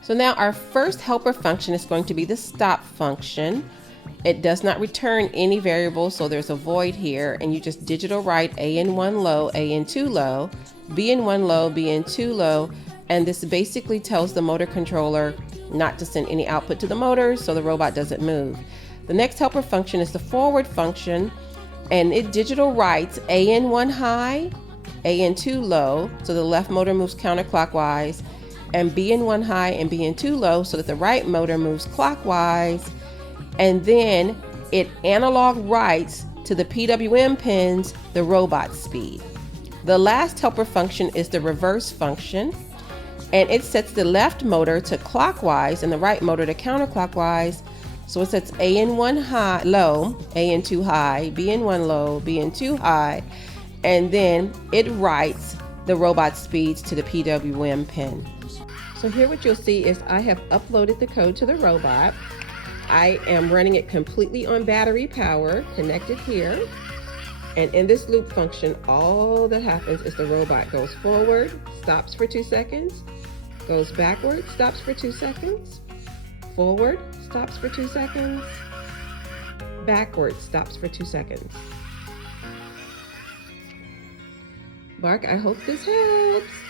So now our first helper function is going to be the stop function. It does not return any variables, so there's a void here, and you just digital write A in 1 low, A in 2 low, B in 1 low, B in 2 low, and this basically tells the motor controller not to send any output to the motor so the robot doesn't move. The next helper function is the forward function, and it digital writes A in 1 high, A in 2 low, so the left motor moves counterclockwise, and B in 1 high and B in 2 low so that the right motor moves clockwise, and then it analog writes to the PWM pins the robot speed. The last helper function is the reverse function, and it sets the left motor to clockwise and the right motor to counterclockwise. So it sets A in 1 high, low, A in 2 high, B in 1 low, B in 2 high, and then it writes the robot speeds to the PWM pin. So here what you'll see is I have uploaded the code to the robot. I am running it completely on battery power, connected here. And in this loop function, all that happens is the robot goes forward, stops for 2 seconds, goes backward, stops for 2 seconds, forward, stops for 2 seconds, backward, stops for 2 seconds. Bark, I hope this helps.